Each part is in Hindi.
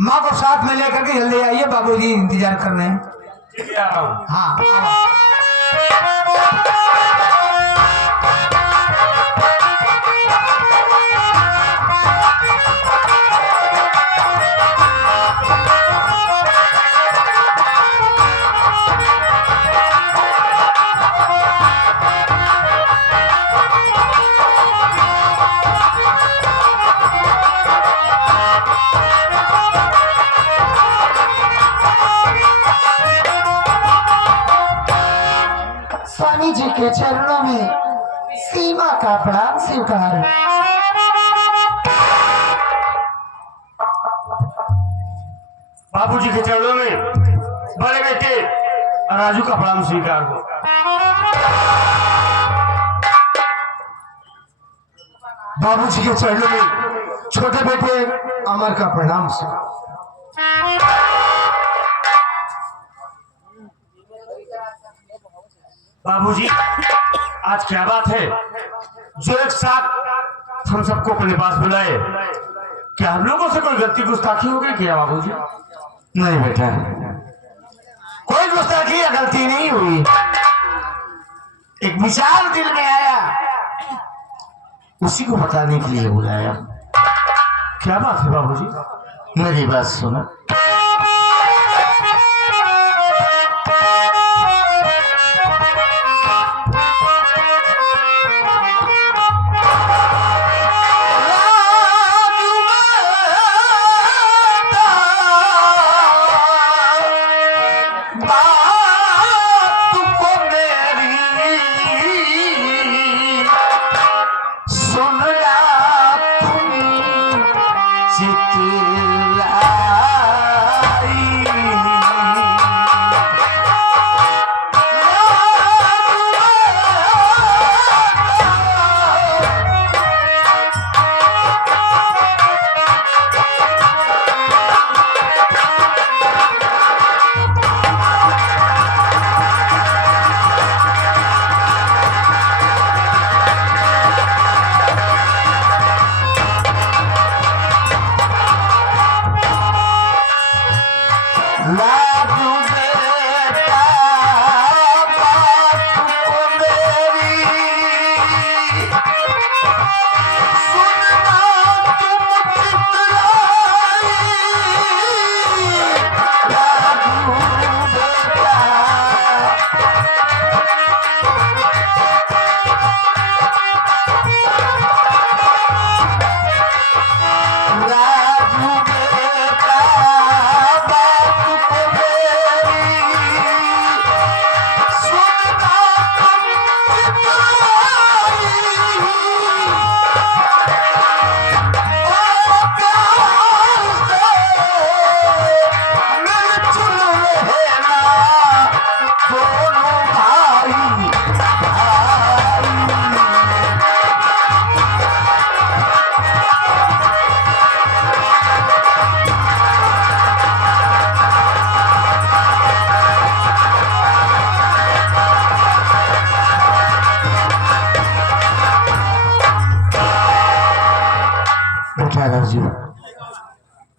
माँ को साथ में लेकर के जल्दी आइए, बाबूजी इंतजार कर रहे हैं। ठीक है, आ रहा हूँ। हाँ स्वामी जी के चरणों में सीमा का प्रणाम स्वीकार। बाबूजी के चरणों में बड़े बेटे राजू का प्रणाम स्वीकार हो। बाबूजी के चरणों में छोटे बेटे अमर का प्रणाम स्वीकार। बाबूजी, आज क्या बात है जो एक साथ हम सबको अपने पास बुलाए? क्या हम लोगों से कोई गलती गुस्ताखी हो गई क्या बाबूजी? नहीं बेटा, कोई गुस्ताखी या गलती नहीं हुई। एक विचार दिल में आया, उसी को बताने के लिए बुलाया। क्या बात है बाबूजी? मेरी बात सुनो।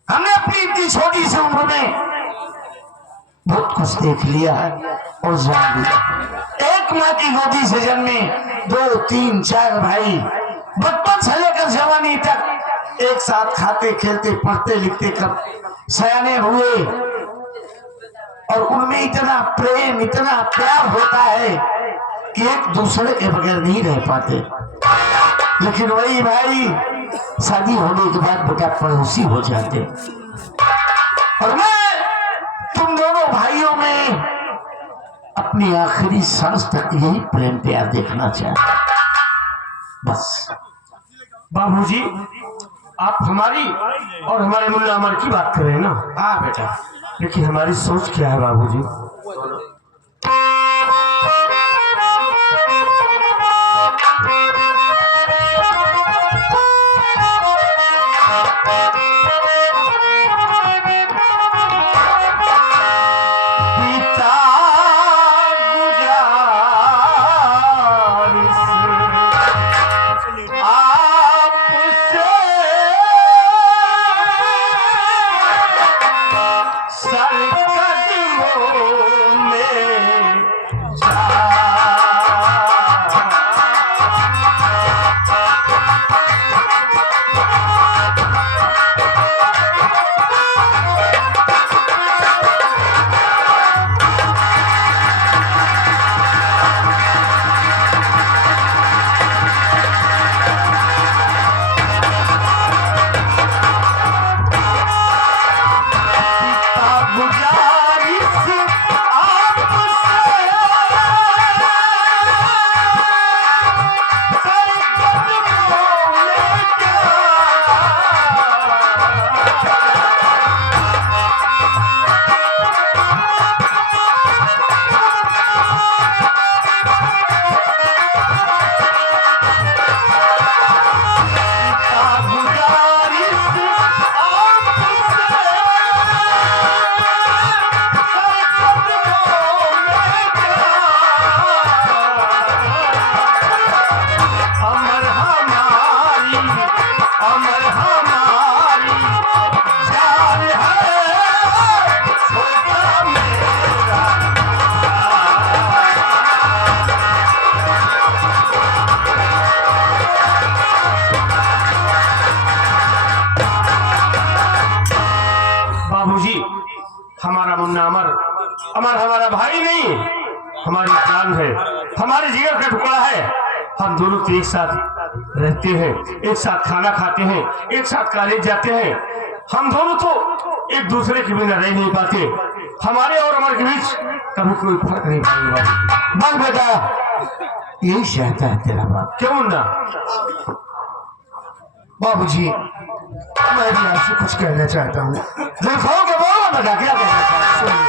हमने अपनी इतनी छोटी सी उम्र में बहुत कुछ देख लिया है और जान लिया। एक माँ की गोदी से जन्मे 2, 3, 4 भाई, बचपन से लेकर जवानी तक एक साथ खाते खेलते पढ़ते लिखते कब सयाने हुए, और उनमें इतना प्रेम इतना प्यार होता है कि एक दूसरे के बगैर नहीं रह पाते। लेकिन वही भाई शादी होने के बाद बेटा पड़ोसी हो जाते। और मैं तुम दोनों भाइयों में अपनी आखिरी सांस तक यही प्रेम प्यार देखना चाहता, बस। बाबूजी, आप हमारी और हमारे मुल्ला अमर की बात कर रहे हैं ना? हाँ बेटा। लेकिन हमारी सोच क्या है बाबूजी? हमारा भाई नहीं, हमारी जान है, हमारे जिगर का टुकड़ा है। हम दोनों तो एक साथ रहते हैं, एक साथ खाना खाते हैं, एक साथ कॉलेज जाते हैं। हम दोनों तो एक दूसरे के बिना रह नहीं पाते। हमारे और हमारे के बीच कभी कोई फर्क नहीं पड़ेगा। बस बेटा, यही चाहता है तेरा बाप। क्यों मुन्ना? बाबूजी, मैं भी आपसे कुछ कहना चाहता हूँ। देखो के बोलो बेटा, क्या कहना चाहता हूँ?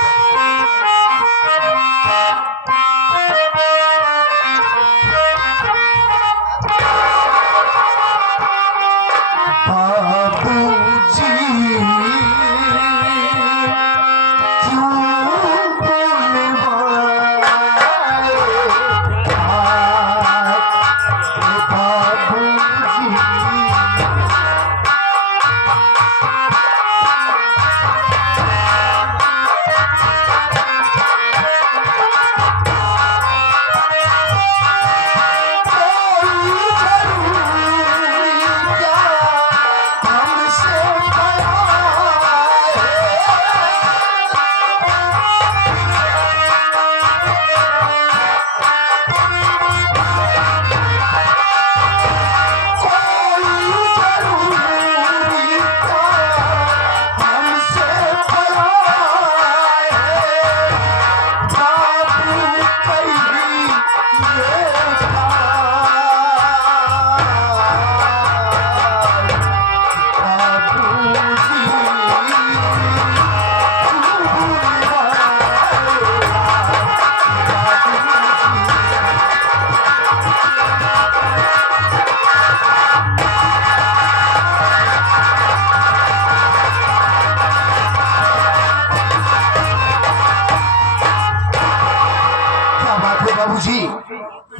बाबूजी,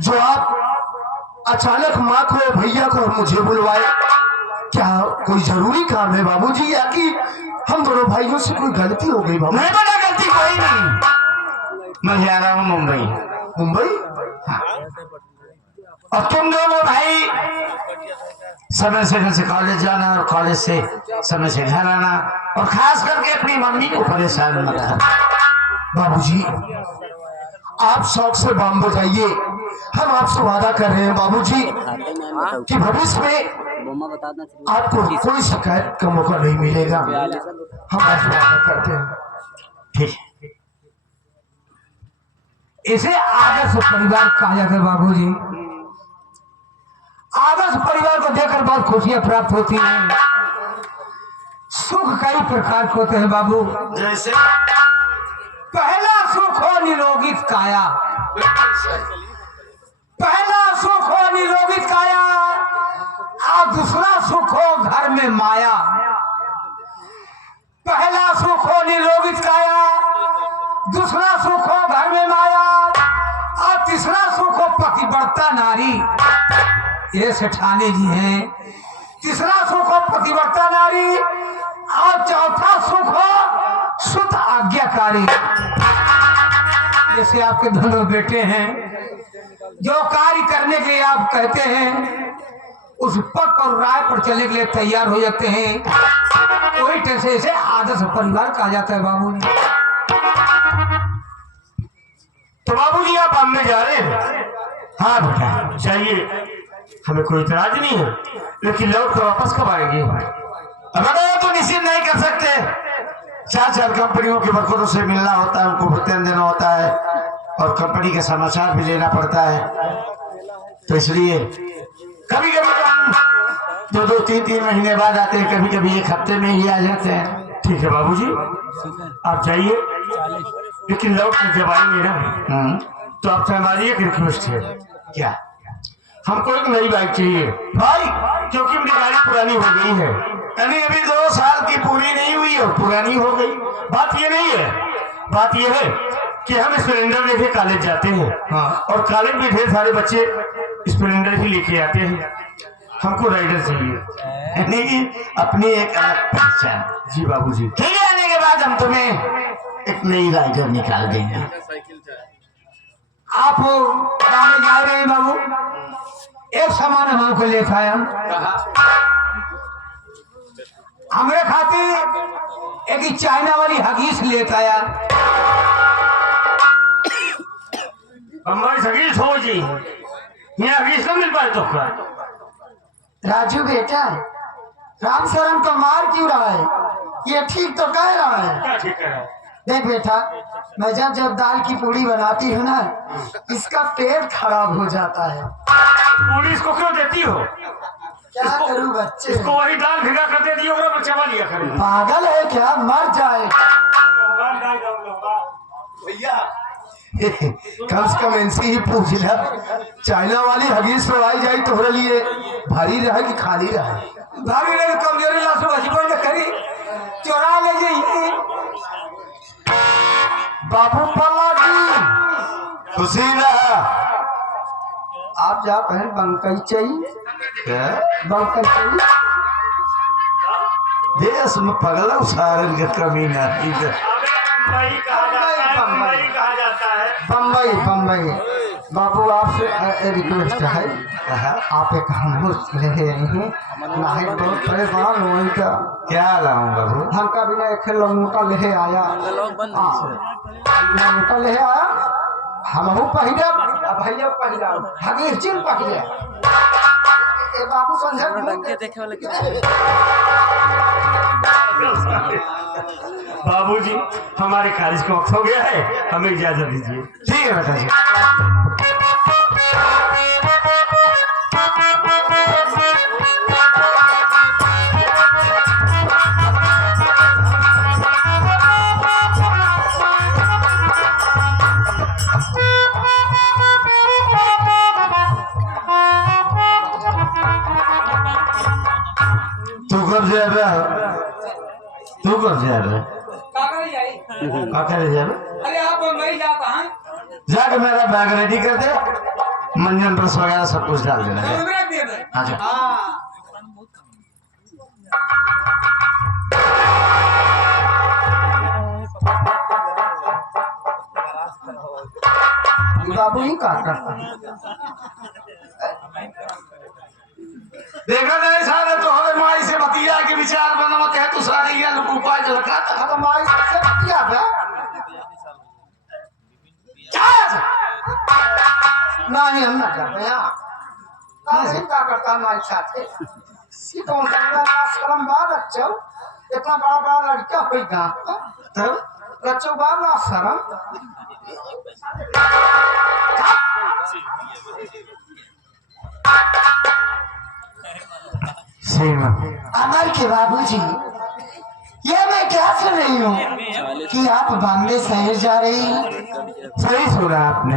जो आप अचानक माँ को, भैया को और मुझे बुलवाए, क्या कोई जरूरी काम है बाबूजी, या कि हम दोनों भाइयों से कोई गलती हो गई? बाबू नहीं बेटा, गलती कोई नहीं। मैं जा रहा हूँ मुंबई। मुंबई? हाँ। और तुम दोनों भाई समय से घर से कॉलेज जाना और कॉलेज से समय से घर आना, और खास करके अपनी मम्मी को परेशान मत करना। बाबूजी, आप शौक से बम बजाइए। हम आपसे वादा कर रहे हैं बाबूजी कि भविष्य में आपको कोई शिकायत का मौका नहीं मिलेगा। हम आपसे वादा करते हैं। ठीक है। इसे आदर्श परिवार कहा जाता है बाबूजी। आदर्श परिवार को देखकर बहुत खुशियां प्राप्त होती हैं। सुख कई प्रकार के होते हैं बाबू। जैसे पहला सुख हो निरोगित काया, पहला सुख हो निरोगित काया, और दूसरा सुख हो घर में माया। पहला सुख हो निरोगित काया, दूसरा सुख हो घर में माया, और तीसरा सुख हो पतिव्रता नारी। ये सेठानी जी हैं। तीसरा सुख हो पतिव्रता नारी, और चौथा सुख हो सुत आज्ञाकारी। जैसे आपके दोनों बेटे हैं, जो कार्य करने के लिए आप कहते हैं उस पद और राय पर चलने के लिए तैयार हो जाते हैं। वही तरह से इसे आदर्श परिवार कहा जाता है बाबू जी। तो बाबूजी आप बॉम्बे जा रहे हैं? हाँ बेटा, चाहिए, हमें कोई इतराज नहीं है, लेकिन लौट कर वापस कब आएंगे? अब तो निश्चित नहीं कर सकते। चार कंपनियों के वर्करों से मिलना होता है, उनको भुगतान देना होता है, और कंपनी के समाचार भी लेना पड़ता है। तो इसलिए कभी कभी हम 2-2, 3-3 महीने बाद आते हैं, कभी कभी 1 हफ्ते में ही आ जाते हैं। ठीक है बाबूजी, आप जाइए, लेकिन लौट कर जब आएंगे ना, तो आपसे हमारी एक रिक्वेस्ट है। क्या? हमको एक नई बाइक चाहिए भाई, क्योंकि मेरी गाड़ी पुरानी हो गई है। यानी अभी 2 साल की पूरी नहीं हुई और पुरानी हो गई। बात ये नहीं है, बात ये है कि हम स्प्लेंडर लेके कॉलेज जाते हैं। हाँ। और कॉलेज में ढेर सारे बच्चे स्प्लेंडर ही लेके आते हैं। हमको राइडर चाहिए, यानी कि अपनी एक अलग पहचान। जी बाबूजी। ठीक है, आने के बाद हम तुम्हें एक नई राइडर निकाल देंगे। आप कहाँ जा रहे हैं बाबू? एक सामान हमको लेकर आया, हमारे खातिर एक चाइना वाली हगीस लेकर आया। हमारी सगी सो जी यहाँ हगीज न मिल पाए तो का राजू बेटा, राम शरण को मार क्यों रहा है? ये ठीक तो कह रहा है। क्या ठीक है? देख बेटा, मैं जब जब दाल की पूड़ी बनाती हूँ ना, इसका पेट खराब हो जाता है। पूरी इसको क्यों देती हो? क्या करूँ बच्चे? इसको वही दाल भिगा कर दे दियो और चबा लिया करे। पागल है क्या? मर जाए। भैया कम से कम इनसे ही पूछ लिया, चाइना वाली हगीज पे आई जाए तोहरे लिए भारी रहे कि खाली रहे? भाभी ने कमजोरी लाशों का जीवन में करी चोरा ले जाइए। बाबू पल्ला जी खुशी रहा। आप जा बहन बंकई चाहिए, क्या बंकई चाहिए। देश में पगला सारन के कमी ना थी। बम्बई कहा जाता है। बम्बई बम्बई। बाबू आपसे रिक्वेस्ट है, आप एक हम ले रहे हैं नाहे बहुत परेशान हो का। क्या लाऊं बाबू? हमका बिना एक लौंगा ले आया, लौंगा ले आया। हम पहिरा भैया पहिरा हगीर चिल पहिरा। ए बाबू संझा देखे वाले बाबूजी हमारे कॉलेज का वक्त हो गया है, हमें इजाजत दीजिए। ठीक है बेटा जी। तू कब जा रहा है? तू कब जा रहा है? काका जा रहा? अरे आप बम्बई जा कहाँ? जाके मेरा बैग रेडी कर दे, मंजन रस वगैरह सब कुछ डाल देना है। अच्छा बाबू ही का करता है। देखा नहीं सारे तो हमें माई से भतीजा के विचार बनमत है, तू सारी ज्ञान उपाय जो रखा था। अब हमारी सबसे बतिया है नहीं, हम ना करते यहाँ का करता हमारे साथ कौन सा शर्म बात अच्छा इतना बड़ा बड़ा लड़का हुई गाँव तब बच्चों बार ना शर्म। अमर के बाबूजी, ये मैं क्या सुन रही हूँ कि आप बॉम्बे शहर जा रही हैं? सही सुना आपने।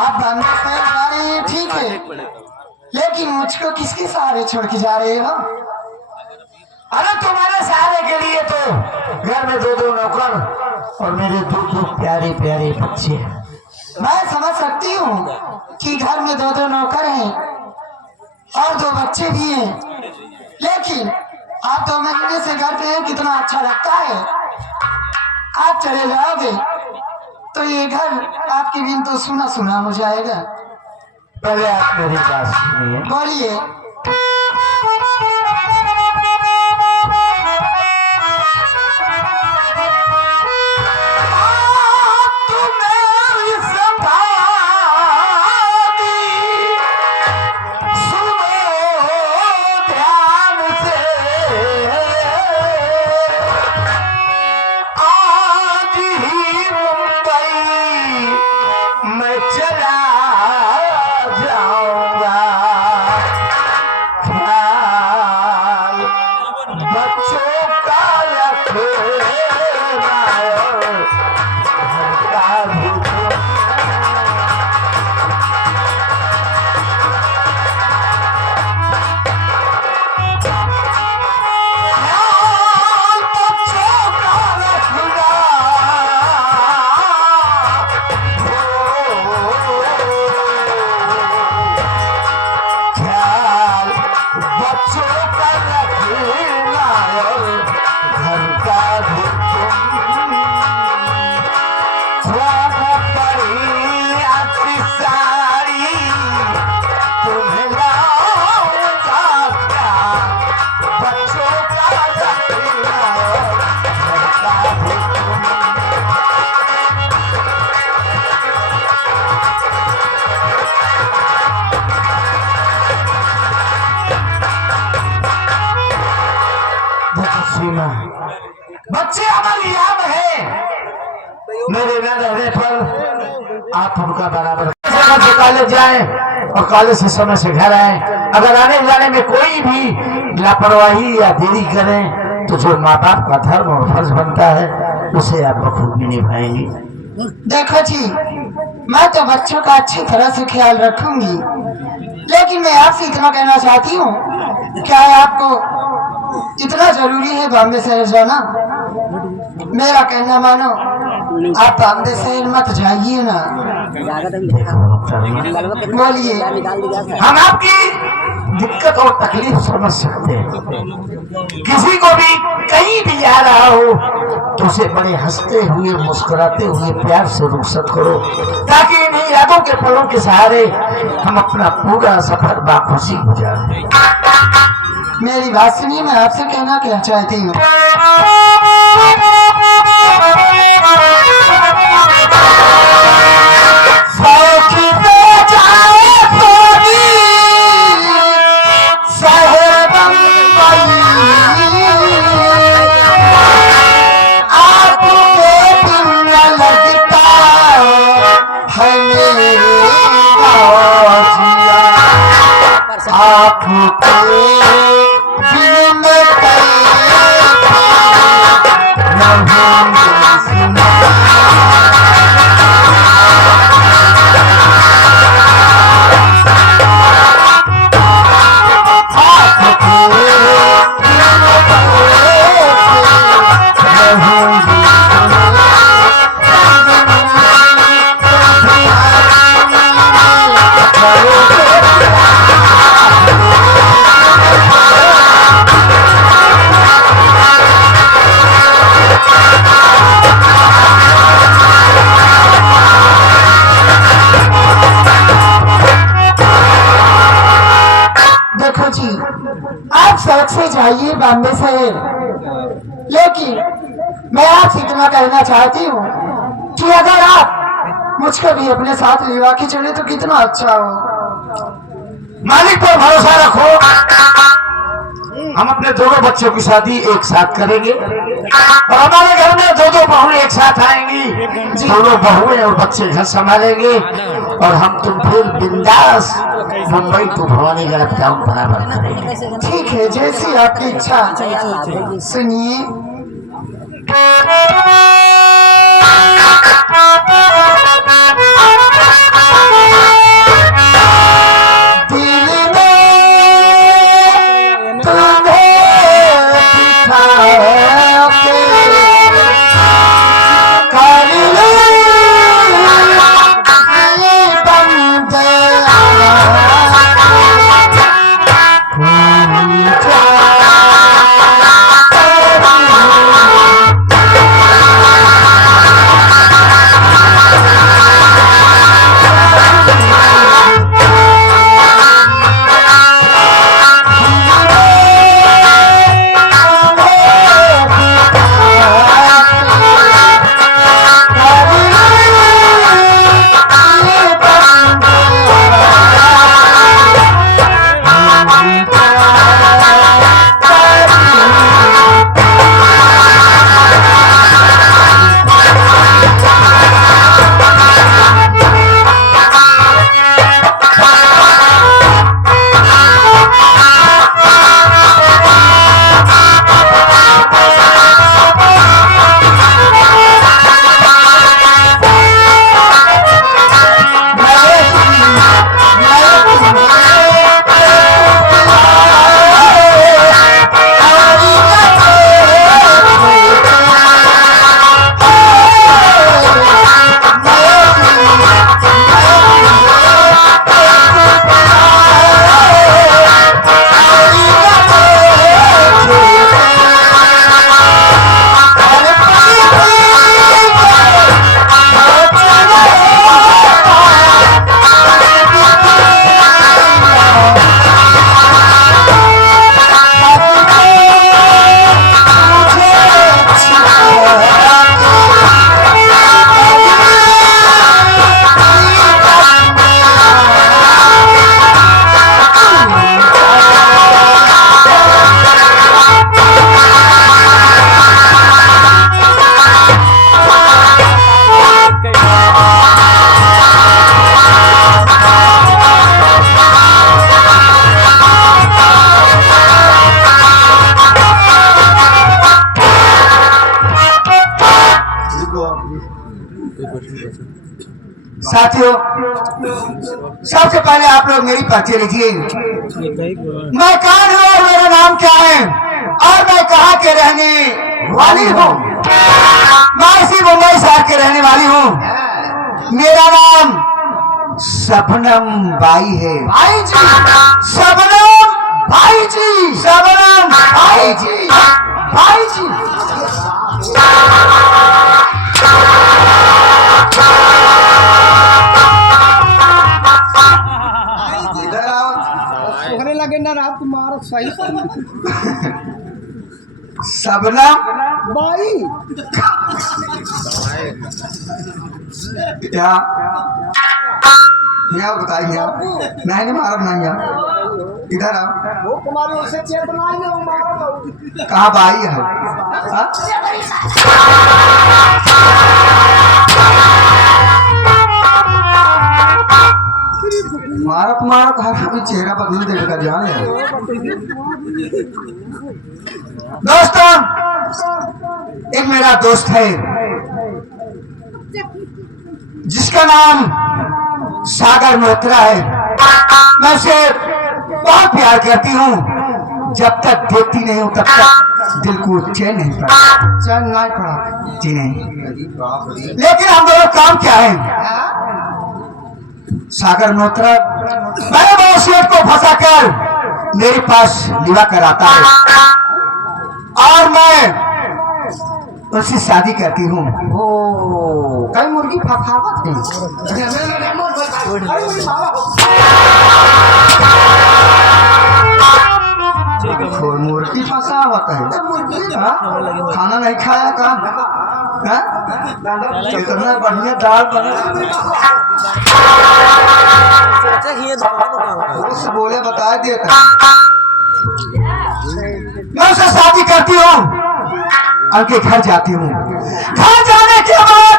आप बॉम्बे शहर जा रही हैं, ठीक है, लेकिन मुझको किसके सहारे छोड़ के जा रहे हो? अरे तुम्हारे सहारे के लिए तो घर में दो दो नौकर और मेरे दो दो प्यारे प्यारे बच्चे हैं। मैं समझ सकती हूँ कि घर में दो दो नौकर हैं और दो बच्चे भी हैं, लेकिन आप 2 महीने से घर पे हैं, कितना अच्छा लगता है। आप चले जाओगे तो ये घर आपके बिन तो सुना सुना हो जाएगा। पहले आप मेरी बात सुनिए। बोलिए। बच्चों का रखना और घर का सीमा, बच्चे हमारी याद है, मेरे न रहने पर आप उनका बराबर से कॉलेज जाए और कॉलेज से समय से घर आए। अगर आने जाने में कोई भी लापरवाही या देरी करें तो जो माँ बाप का धर्म और फर्ज बनता है उसे आप बखूबी निभाएंगे। देखो जी, मैं तो बच्चों का अच्छी तरह से ख्याल रखूंगी, लेकिन मैं आपसे इतना कहना चाहती हूँ, क्या आपको इतना जरूरी है बॉम्बे शहर जाना? मेरा कहना मानो, आप बॉम्बे शहर मत जाइए ना। बोलिए। हम आपकी दिक्कत और तकलीफ समझ सकते हैं। किसी को भी कहीं भी जा रहा हो तो उसे बड़े हंसते हुए मुस्कुराते हुए प्यार से रुखसत करो, ताकि इन्हीं यादों के पलों के सहारे हम अपना पूरा सफर बाखुशी गुजारें। मेरी बात सुनिए, मैं आपसे कहना क्या चाहती हूँ। सड़क से जाइए बॉम्बे शहर, लेकिन मैं आपसे इतना कहना चाहती हूँ कि अगर आप मुझको भी अपने साथ लिवा के चले तो कितना अच्छा हो। मालिक पर भरोसा रखो, हम अपने दोनों बच्चों की शादी एक साथ करेंगे और हमारे घर में दो बहुएं एक साथ आएंगी। दोनों बहुएं और बच्चे घर संभालेंगे और हम तुम फिर बिंदास मुंबई टू भवानी का टाउन बराबर करेंगे। ठीक है, जैसी आपकी इच्छा। सुनिए, साथियों, सबसे पहले आप लोग मेरी परिचय लीजिए। मैं कौन हूँ और मेरा नाम क्या है और मैं कहाँ के रहने वाली हूँ। मैं इसी मुंबई शहर के रहने वाली हूँ। मेरा नाम शबनम बाई है। भाई जी, शबनम भाई जी, शबनम भाई जी, भाई जी। होने लगे ना रात तुम्हारा सही शबनम भाई क्या क्या बताइए आप? नहीं मारा नहीं यार, इधर आओ। वो तुम्हारी उसे चेतना ही नहीं मारा कहाँ भाई है? हाँ? मारा कहा कभी चेहरा बदल देगा जान है। दोस्तों, एक मेरा दोस्त है जिसका नाम सागर मल्होत्रा है। मैं उसे बहुत प्यार करती हूँ। जब तक देखती नहीं हूँ तब तक दिल को चैन नहीं पड़ा। जी नहीं। लेकिन हम दोनों काम क्या है? सागर मल्होत्रा बड़े बड़े सेठ को फंसाकर मेरे पास विवाह कराता है और मैं उससे शादी करती हूँ। कई मुर्गी फसावत है। मुर्गी फसावत है। खाना नहीं खाया का? कितना बढ़िया दाल बना बोले बता देता। मैं उससे शादी करती हूँ, उनके घर जाती हूँ। घर जाने के बाद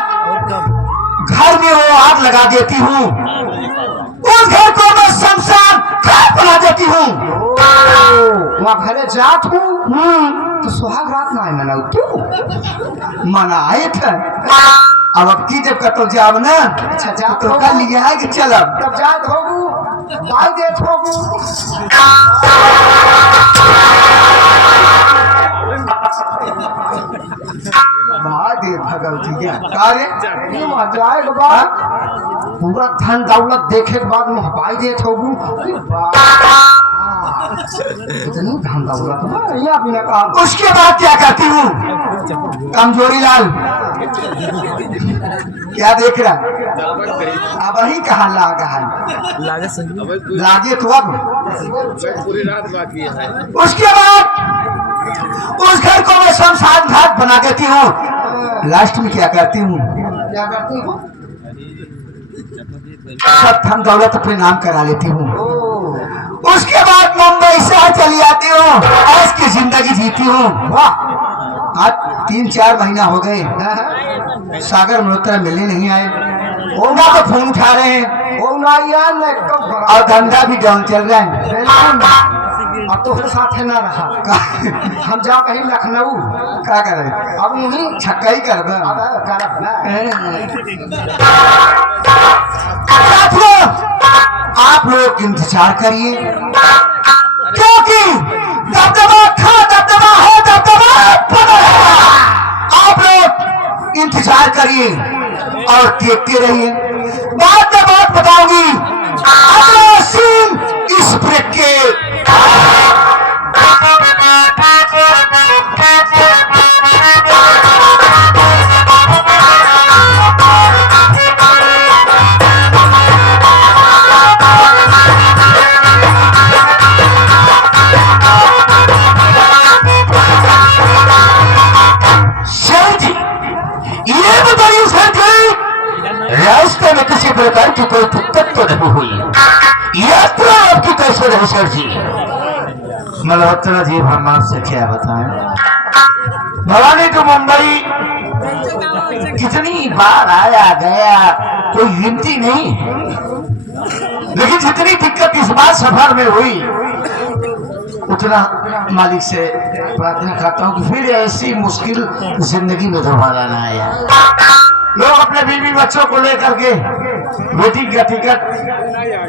घर में वो आग लगा देती हूँ। उस घर को मैं शमशान घाट बना देती हूँ। वहाँ घरे जात हूँ तो सुहाग रात ना मनाऊ क्यों? मनाए थे। अब की जब कतो जाब ना तो कल लिया है कि चलब तब जात होगू भाई देत होगू। भगवती जाए के बाद पूरा धन दौलत देखे के बाद महबाई देत होगू। इतनी धन दौलत। उसके बाद क्या करती हूँ? कमजोरी लाल क्या देख रहा? अब वही कहा लागा है लागे तो अब पूरी रात बाकी है। उसके बाद उस घर को मैं शमशान घाट बना देती हूँ। लास्ट में क्या करती हूँ? सब धन दौलत अपने नाम करा लेती हूँ। उसके बाद मुंबई शहर चली आती हूँ, ऐश की जिंदगी जीती हूँ। वाह, आज 3-4 महीना हो गए सागर मल्होत्रा मिलने नहीं आए। होगा तो फोन उठा रहे हैं और धंधा भी डाउन चल रहा है। अब तो साथ है ना रहा। हम जाओ कहीं लखनऊ क्या करे? अब वही छक्का ही कर आप लोग इंतजार करिए क्योंकि दबदबा खा दबदबा है दबदबा बना रहेगा। आप लोग इंतजार करिए और देखते रहिए। बात में बात बताऊंगी। अगला सीन इस ब्रेक के रास्ते में किसी प्रकार की कोई दिक्कत तो नहीं हुई। यात्रा आपकी कैसे रही सर जी? मल्होत्रा जी हम आपसे क्या बताएं? भवानी तो मुंबई कितनी बार आया गया कोई गिनती नहीं, लेकिन जितनी दिक्कत इस बार सफर में हुई उतना मालिक से प्रार्थना करता हूँ कि फिर ऐसी मुश्किल जिंदगी में दोबारा ना आया। लोग अपने बीवी बच्चों को लेकर के वेटिंग का टिकट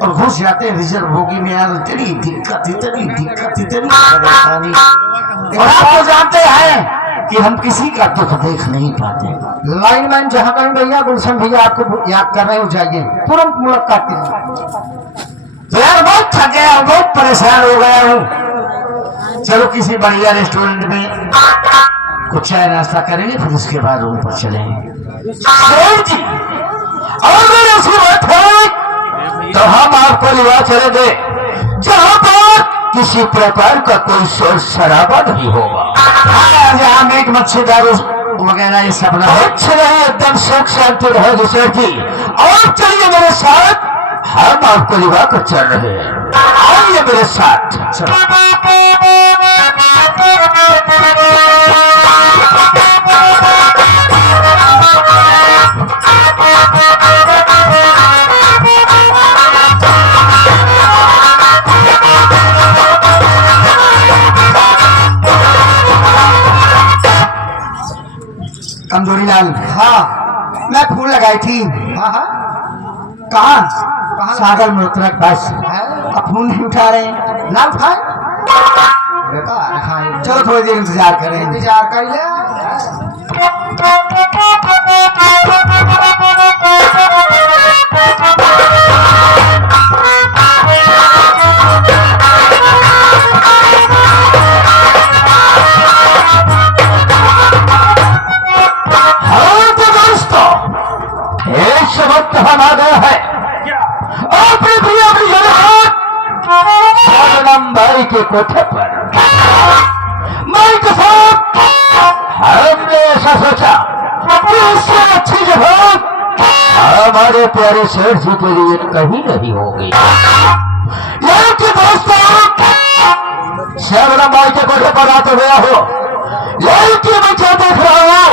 और घुस जाते हैं रिजर्व बोगी में। यार इतनी इतनी परेशानी। और आप तो जानते हैं कि हम किसी का दुख देख नहीं पाते। लाइनमैन जहाँ कहीं भैया गुलशन भैया आपको याद कर रहे हो, जाइए तुरंत मुलाकात कीजिए। तो यार बहुत थक गया और बहुत परेशान हो गया हूँ। चलो किसी बढ़िया रेस्टोरेंट में कुछ चाय नाश्ता करेंगे, फिर उसके बाद रूम पर चलेंगे। सेठ जी, अगर ऐसी बात है तो हम आपको लिवा चलेंगे जहाँ पर किसी प्रकार का कोई शोर शराबा नहीं होगा। जहाँ मीट मच्छी दारू वगैरह ये सब ना अच्छे रहे, एकदम सुख शांति रहे सेठ जी। और चलिए मेरे साथ, हम आपको लिवा कर चल रहे हैं। आइए मेरे साथ। कमजोरी लाल, हाँ मैं फूल लगाई थी। हाँ हाँ कहाँ सागर मोतरक बस अब फोन नहीं उठा रहे, ना उठाए। चलो थोड़ी देर इंतजार करें। इंतजार कर ले। हाँ तो दोस्तों, एक वक्त हम आ गया है अपने प्रिय भाई के कोठे पर। मैं के साथ हमने ऐसा सोचा कि इससे अच्छी जगह हमारे प्यारे सेठ जी के लिए कहीं नहीं होगी। यार कि दोस्तों, श्यामराम भाई के कोठे पर आते हुए हो, यही कि मैं क्या देख रहा हूँ